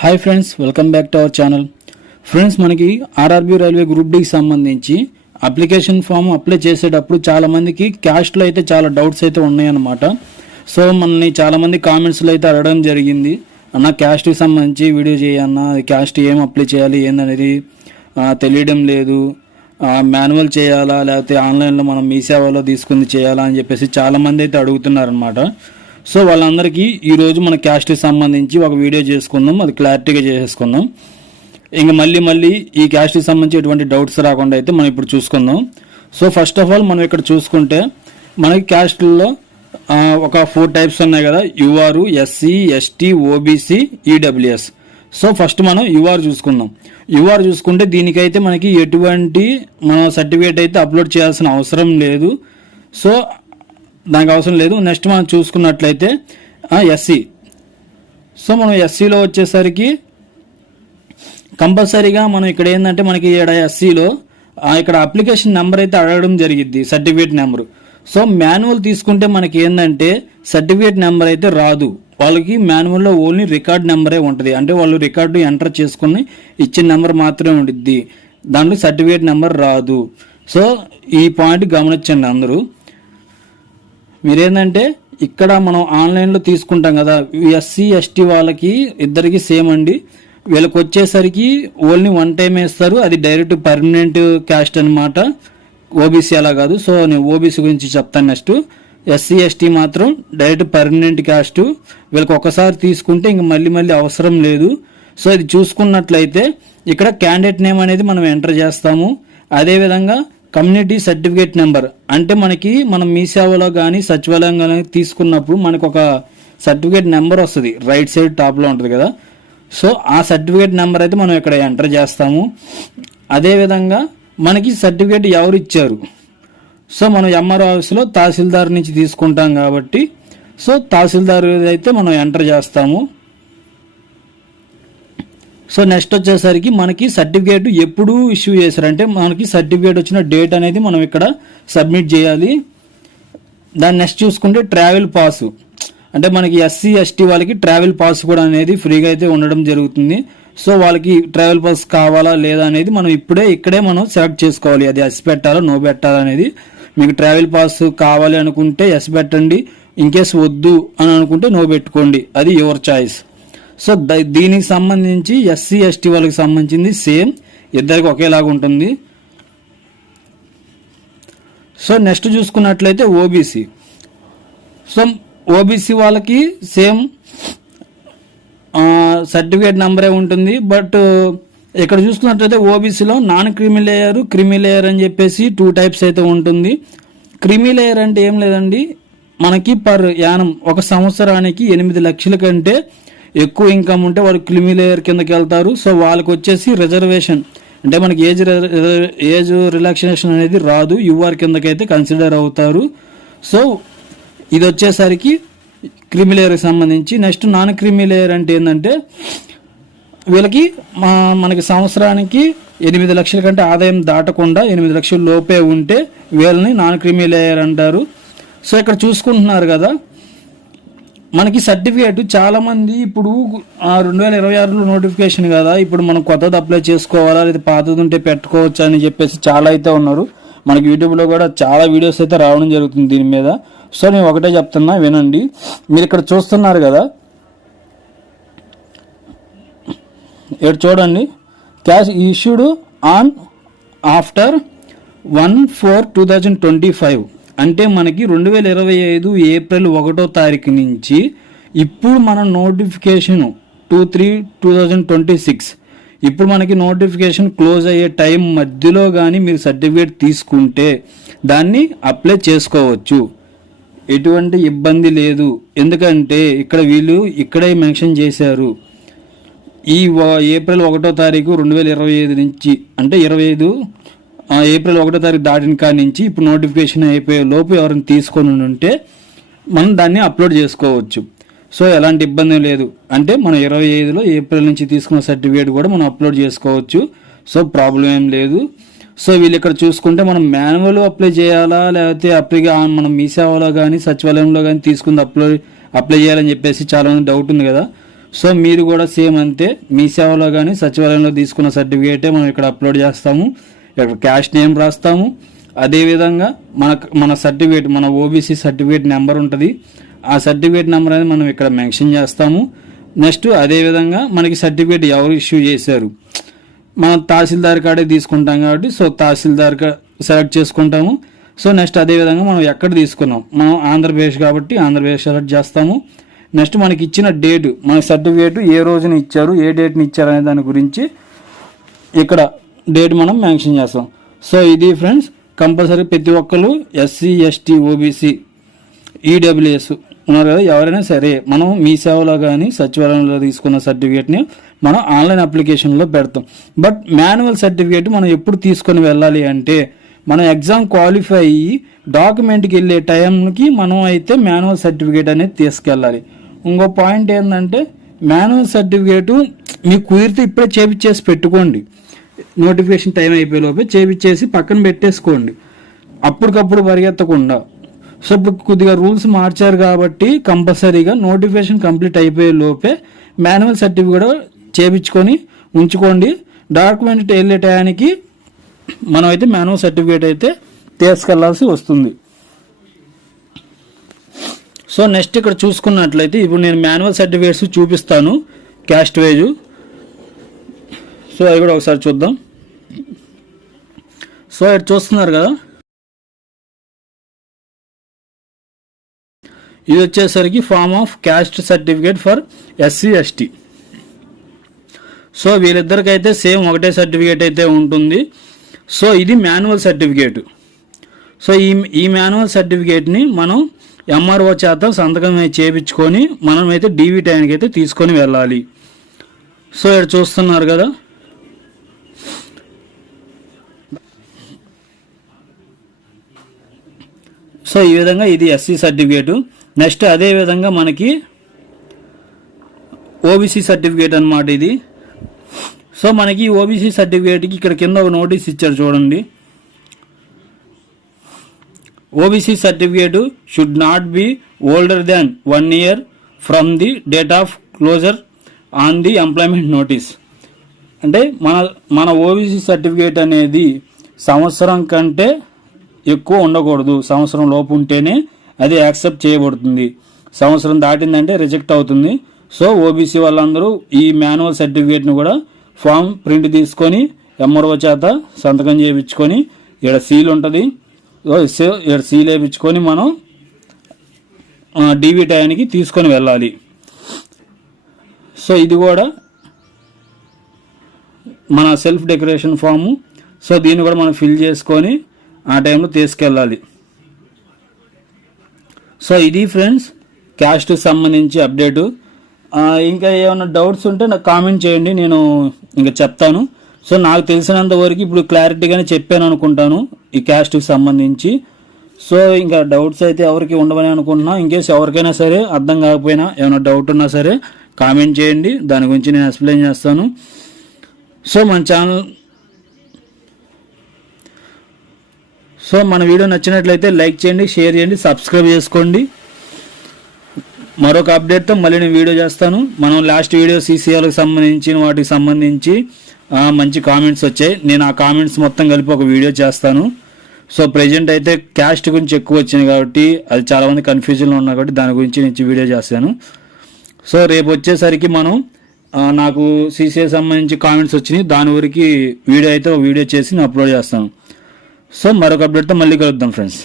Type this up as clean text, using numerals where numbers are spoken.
Hi friends, welcome back to our channel. Friends, మనకి RRB railway group డీకి సంబంధించి application form apply చేసేటప్పుడు చాలామందికి క్యాస్ట్లో అయితే చాలా డౌట్స్ అయితే ఉన్నాయన్నమాట. సో మనని చాలామంది కామెంట్స్లో అయితే అడగడం జరిగింది, అన్న క్యాస్ట్కి సంబంధించి వీడియో చేయన్న, క్యాస్ట్ ఏం అప్లై చేయాలి ఏందనేది తెలియడం లేదు, మాన్యువల్ చేయాలా లేకపోతే ఆన్లైన్లో మనం మీ సేవలో తీసుకుని చేయాలా అని చెప్పేసి చాలామంది అయితే అడుగుతున్నారనమాట. సో వాళ్ళందరికీ ఈరోజు మన క్యాస్ట్కి సంబంధించి ఒక వీడియో చేసుకుందాం, అది క్లారిటీగా చేసేసుకుందాం. ఇంకా మళ్ళీ ఈ క్యాస్ట్కి సంబంధించి ఎటువంటి డౌట్స్ రాకుండా అయితే మనం ఇప్పుడు చూసుకుందాం. సో ఫస్ట్ ఆఫ్ ఆల్ మనం ఇక్కడ చూసుకుంటే మనకి క్యాస్ట్లో ఒక 4 టైప్స్ ఉన్నాయి కదా, UR, SC, ST, OBC, EWS. So first మనం యూఆర్ చూసుకుందాం. యూఆర్ చూసుకుంటే దీనికైతే మనకి ఎటువంటి మన సర్టిఫికేట్ అయితే అప్లోడ్ చేయాల్సిన అవసరం లేదు. సో దానికి అవసరం లేదు. నెక్స్ట్ మనం చూసుకున్నట్లయితే ఎస్సీ. సో మనం ఎస్సీలో వచ్చేసరికి కంపల్సరీగా మనం ఇక్కడ ఏంటంటే మనకి ఎస్సీలో ఇక్కడ అప్లికేషన్ నెంబర్ అయితే అడగడం జరిగిద్ది, సర్టిఫికేట్ నెంబరు. సో మాన్యువల్ తీసుకుంటే మనకి ఏంటంటే సర్టిఫికేట్ నెంబర్ అయితే రాదు, వాళ్ళకి మాన్యువల్లో ఓన్లీ రికార్డ్ నెంబరే ఉంటుంది. అంటే వాళ్ళు రికార్డు ఎంటర్ చేసుకుని ఇచ్చిన నెంబర్ మాత్రమే ఉంటుంది, దాంట్లో సర్టిఫికేట్ నెంబర్ రాదు. సో ఈ పాయింట్ గమనించండి అందరూ. మీరేంటంటే ఇక్కడ మనం ఆన్లైన్లో తీసుకుంటాం కదా, ఎస్సీ ఎస్టీ వాళ్ళకి ఇద్దరికి సేమ్ అండి. వీళ్ళకి వచ్చేసరికి ఓన్లీ 1 టైం వేస్తారు, అది డైరెక్ట్ పర్మనెంట్ క్యాస్ట్ అనమాట. ఓబీసీ అలా కాదు. సో నేను ఓబీసీ గురించి చెప్తాను నెక్స్ట్. ఎస్సీ ఎస్టీ మాత్రం డైరెక్ట్ పర్మనెంట్ క్యాస్ట్, వీళ్ళకి ఒకసారి తీసుకుంటే ఇంక మళ్ళీ అవసరం లేదు. సో ఇది చూసుకున్నట్లయితే ఇక్కడ క్యాండిడేట్ నేమ్ అనేది మనం ఎంటర్ చేస్తాము. అదేవిధంగా కమ్యూనిటీ సర్టిఫికేట్ నెంబర్, అంటే మనకి మనం మీ సేవలో కానీ సచివాలయం కానీ తీసుకున్నప్పుడు మనకు ఒక సర్టిఫికేట్ నెంబర్ వస్తుంది, రైట్ సైడ్ టాప్లో ఉంటుంది కదా. సో ఆ సర్టిఫికేట్ నెంబర్ అయితే మనం ఇక్కడ ఎంటర్ చేస్తాము. అదేవిధంగా మనకి సర్టిఫికేట్ ఎవరు ఇచ్చారు, సో మనం ఎంఆర్ఓ ఆఫీస్లో తహసీల్దార్ నుంచి తీసుకుంటాం కాబట్టి సో తహసీల్దార్ అయితే మనం ఎంటర్ చేస్తాము. సో నెక్స్ట్ వచ్చేసరికి మనకి సర్టిఫికేట్ ఎప్పుడు ఇష్యూ చేశారంటే మనకి సర్టిఫికేట్ వచ్చిన డేట్ అనేది మనం ఇక్కడ సబ్మిట్ చేయాలి. దాన్ని నెక్స్ట్ చూసుకుంటే ట్రావెల్ పాస్, అంటే మనకి ఎస్సీ ఎస్టీ వాళ్ళకి ట్రావెల్ పాస్ కూడా అనేది ఫ్రీగా అయితే ఉండడం జరుగుతుంది. సో వాళ్ళకి ట్రావెల్ పాస్ కావాలా లేదా అనేది మనం ఇక్కడే మనం సెలెక్ట్ చేసుకోవాలి, అది ఎస్ పెట్టాలా నో పెట్టాలా అనేది. మీకు ట్రావెల్ పాస్ కావాలి అనుకుంటే ఎస్ పెట్టండి, ఇన్కేస్ వద్దు అని అనుకుంటే నో పెట్టుకోండి, అది యువర్ చాయిస్. సో దీనికి సంబంధించి ఎస్సీ ఎస్టీ వాళ్ళకి సంబంధించింది సేమ్, ఇద్దరికి ఒకేలాగా ఉంటుంది. సో నెక్స్ట్ చూసుకున్నట్లయితే ఓబీసీ. సో ఓబీసీ వాళ్ళకి సేమ్ సర్టిఫికేట్ నెంబరే ఉంటుంది. బట్ ఇక్కడ చూసుకున్నట్లయితే ఓబీసీలో non creamy layer, creamy layer అని చెప్పేసి 2 టైప్స్ అయితే ఉంటుంది. క్రిమి లేయర్ అంటే ఏం లేదండి, మనకి పర్ యానం ఒక సంవత్సరానికి 8 లక్షల కంటే ఎక్కువ ఇన్కమ్ ఉంటే వాళ్ళు క్రిమి లేయర్ కిందకి వెళ్తారు. సో వాళ్ళకి వచ్చేసి రిజర్వేషన్, అంటే మనకి ఏజ్ రిలాక్సేషన్ అనేది రాదు, యూఆర్ కిందకైతే కన్సిడర్ అవుతారు. సో ఇది వచ్చేసరికి క్రిమి లేయర్కి సంబంధించి. నెక్స్ట్ నాన్ క్రిమి లేయర్ అంటే ఏంటంటే వీళ్ళకి మనకి సంవత్సరానికి 8 లక్షల కంటే ఆదాయం దాటకుండా 8 లక్షల లోపే ఉంటే వీళ్ళని నాన్ క్రిమి లేయర్ అంటారు. సో ఇక్కడ చూసుకుంటున్నారు కదా మనకి సర్టిఫికేట్ చాలామంది ఇప్పుడు 2026లో నోటిఫికేషన్ కదా, ఇప్పుడు మనం కొత్తది అప్లై చేసుకోవాలా లేదా పాతది ఉంటే పెట్టుకోవచ్చు అని చెప్పేసి చాలా అయితే ఉన్నారు. మనకి యూట్యూబ్లో కూడా చాలా వీడియోస్ అయితే రావడం జరుగుతుంది దీని మీద. సో నేను ఒకటే చెప్తున్నా, వినండి. మీరు ఇక్కడ చూస్తున్నారు కదా, ఇక్కడ చూడండి, క్యాష్ ఇష్యూడ్ ఆన్ ఆఫ్టర్ 1/4/2025, అంటే మనకి 2025 ఏప్రిల్ 1వ తారీఖు నుంచి ఇప్పుడు మన నోటిఫికేషన్ 2/3/2026, ఇప్పుడు మనకి నోటిఫికేషన్ క్లోజ్ అయ్యే టైం మధ్యలో కానీ మీరు సర్టిఫికేట్ తీసుకుంటే దాన్ని అప్లై చేసుకోవచ్చు, ఎటువంటి ఇబ్బంది లేదు. ఎందుకంటే ఇక్కడ వీళ్ళు ఇక్కడే మెన్షన్ చేశారు, ఈ ఏప్రిల్ 1వ తారీఖు 2025 నుంచి, అంటే 25 ఏప్రిల్ 1వ తారీఖు దాటిన కాడి నుంచి ఇప్పుడు నోటిఫికేషన్ అయిపోయే లోపు ఎవరైనా తీసుకొని ఉంటే మనం దాన్ని అప్లోడ్ చేసుకోవచ్చు. సో ఎలాంటి ఇబ్బంది లేదు, అంటే మనం 25లో ఏప్రిల్ నుంచి తీసుకున్న సర్టిఫికేట్ కూడా మనం అప్లోడ్ చేసుకోవచ్చు. సో ప్రాబ్లం ఏం లేదు. సో వీళ్ళు ఇక్కడ చూసుకుంటే మనం మాన్యువల్ అప్లై చేయాలా లేకపోతే మనం మీ సేవలో కానీ సచివాలయంలో కానీ తీసుకుంది అప్లై చేయాలని చెప్పేసి చాలా మంది డౌట్ ఉంది కదా. సో మీరు కూడా సేమ్ అంతే, మీ సేవలో కానీ సచివాలయంలో తీసుకున్న సర్టిఫికేటే మనం ఇక్కడ అప్లోడ్ చేస్తాము. ఇక్కడ క్యాష్ నేమ్ రాస్తాము. అదేవిధంగా మన సర్టిఫికేట్, మన ఓబీసీ సర్టిఫికేట్ నెంబర్ ఉంటుంది. ఆ సర్టిఫికేట్ నెంబర్ అనేది మనం ఇక్కడ మెన్షన్ చేస్తాము. నెక్స్ట్ అదేవిధంగా మనకి సర్టిఫికేట్ ఎవరు ఇష్యూ చేశారు, మనం తహసీల్దార్ కాడే తీసుకుంటాం కాబట్టి సో తహసీల్దార్ సెలెక్ట్ చేసుకుంటాము. సో నెక్స్ట్ అదేవిధంగా మనం ఎక్కడ తీసుకున్నాం, మనం ఆంధ్రప్రదేశ్ కాబట్టి ఆంధ్రప్రదేశ్ సెలెక్ట్ చేస్తాము. నెక్స్ట్ మనకి ఇచ్చిన డేటు, మన సర్టిఫికేట్ ఏ రోజున ఇచ్చారు, ఏ డేట్ని ఇచ్చారు అనే దాని గురించి ఇక్కడ డేట్ మనం మెన్షన్ చేస్తాం. సో ఇది ఫ్రెండ్స్, కంపల్సరీ ప్రతి ఒక్కరు ఎస్సీ ఎస్టీ ఓబీసీ ఈడబ్ల్యూఎస్ ఉన్నారు కదా, ఎవరైనా సరే మనం మీ సేవలో కానీ సచివాలయంలో తీసుకున్న సర్టిఫికేట్ని మనం ఆన్లైన్ అప్లికేషన్లో పెడతాం. బట్ మాన్యువల్ సర్టిఫికేట్ మనం ఎప్పుడు తీసుకొని వెళ్ళాలి అంటే మనం ఎగ్జామ్ క్వాలిఫై అయ్యి డాక్యుమెంట్కి వెళ్ళే టైంకి మనం అయితే మాన్యువల్ సర్టిఫికేట్ అనేది తీసుకెళ్ళాలి. ఇంకో పాయింట్ ఏంటంటే మాన్యువల్ సర్టిఫికేటు మీకు కుదిరితే ఇప్పుడే చేపించేసి పెట్టుకోండి, నోటిఫికేషన్ టైం అయిపోయే లోపే చేపించేసి పక్కన పెట్టేసుకోండి, అప్పటికప్పుడు పరిగెత్తకుండా. సో ఇప్పుడు కొద్దిగా రూల్స్ మార్చారు కాబట్టి కంపల్సరీగా నోటిఫికేషన్ కంప్లీట్ అయిపోయే లోపే మాన్యువల్ సర్టిఫికేట్ చేపించుకొని ఉంచుకోండి. డాక్యుమెంట్ వెళ్ళే టయానికి మనం అయితే మాన్యువల్ సర్టిఫికేట్ అయితే తీసుకెళ్లాల్సి వస్తుంది. సో నెక్స్ట్ ఇక్కడ చూసుకున్నట్లయితే ఇప్పుడు నేను మాన్యువల్ సర్టిఫికేట్స్ చూపిస్తాను క్యాస్ట్ వైజ్. సో అవి కూడా ఒకసారి చూద్దాం. సో ఇక్కడ చూస్తున్నారు కదా, ఇది వచ్చేసరికి form of caste certificate for SC ST. So వీళ్ళిద్దరికైతే సేమ్ ఒకటే సర్టిఫికేట్ అయితే ఉంటుంది. సో ఇది మాన్యువల్ సర్టిఫికేట్. సో ఈ మాన్యువల్ సర్టిఫికేట్ని మనం ఎంఆర్ఓ చేత సంతకం చేయించుకొని మనం అయితే డీవీ టైంకి అయితే తీసుకొని వెళ్ళాలి. సో ఇక్కడ చూస్తున్నారు కదా, సో ఈ విధంగా ఇది ఎస్సీ సర్టిఫికేటు. నెక్స్ట్ అదే విధంగా మనకి ఓబీసీ సర్టిఫికేట్ అన్నమాట ఇది. సో మనకి ఓబీసీ సర్టిఫికేట్కి ఇక్కడ కింద ఒక నోటీస్ ఇచ్చారు చూడండి, OBC certificate should not be older than 1 year from the date of closure on the employment notice. అంటే మన ఓబీసీ సర్టిఫికేట్ అనేది సంవత్సరం కంటే ఎక్కువ ఉండకూడదు, సంవత్సరం లోపు ఉంటేనే అది యాక్సెప్ట్ చేయబడుతుంది, సంవత్సరం దాటిందంటే రిజెక్ట్ అవుతుంది. సో ఓబీసీ వాళ్ళందరూ ఈ మాన్యువల్ సర్టిఫికేట్ని కూడా ఫామ్ ప్రింట్ తీసుకొని ఎంఆర్ఓ చేత సంతకం చేయించుకొని ఇక్కడ సీల్ ఉంటుంది, ఇక్కడ సీల్ వేయించుకొని మనం డీవీ టైంకి తీసుకొని వెళ్ళాలి. సో ఇది కూడా మన సెల్ఫ్ డెకరేషన్ ఫాము. సో దీన్ని కూడా మనం ఫిల్ చేసుకొని ఆ టైంలో తీసుకెళ్ళాలి. సో ఇది ఫ్రెండ్స్ క్యాస్ట్ సంబంధించి అప్డేటు. ఇంకా ఏమైనా డౌట్స్ ఉంటే నాకు కామెంట్ చేయండి, నేను ఇంకా చెప్తాను. సో నాకు తెలిసినంత వరకు ఇప్పుడు క్లారిటీగానే చెప్పాను అనుకుంటాను ఈ క్యాస్ట్కి సంబంధించి. సో ఇంకా డౌట్స్ అయితే ఎవరికి ఉండవని అనుకుంటున్నా. ఇన్కేస్ ఎవరికైనా సరే అర్థం కాకపోయినా ఏమైనా డౌట్ ఉన్నా సరే కామెంట్ చేయండి, దాని గురించి నేను ఎక్స్ప్లెయిన్ చేస్తాను. సో మన వీడియో నచ్చినట్లయితే లైక్ చేయండి, షేర్ చేయండి, సబ్స్క్రైబ్ చేసుకోండి. మరొక అప్డేట్తో మళ్ళీ నేను వీడియో చేస్తాను. మనం లాస్ట్ వీడియో సీసీఎల్కి సంబంధించి వాటికి సంబంధించి మంచి కామెంట్స్ వచ్చాయి, నేను ఆ కామెంట్స్ మొత్తం కలిపి ఒక వీడియో చేస్తాను. సో ప్రెజెంట్ అయితే క్యాస్ట్ గురించి ఎక్కువ వచ్చింది కాబట్టి అది చాలామంది కన్ఫ్యూజన్లో ఉన్నారు కాబట్టి దాని గురించి నేను వీడియో చేస్తాను. సో రేపు వచ్చేసరికి మనం నాకు సీసీఏ సంబంధించి కామెంట్స్ వచ్చినాయి, దాని వరకు వీడియో అయితే ఒక వీడియో చేసి నేను అప్లోడ్ చేస్తాను. సో మరొక అప్డేట్తో మళ్ళీ కలుద్దాం ఫ్రెండ్స్.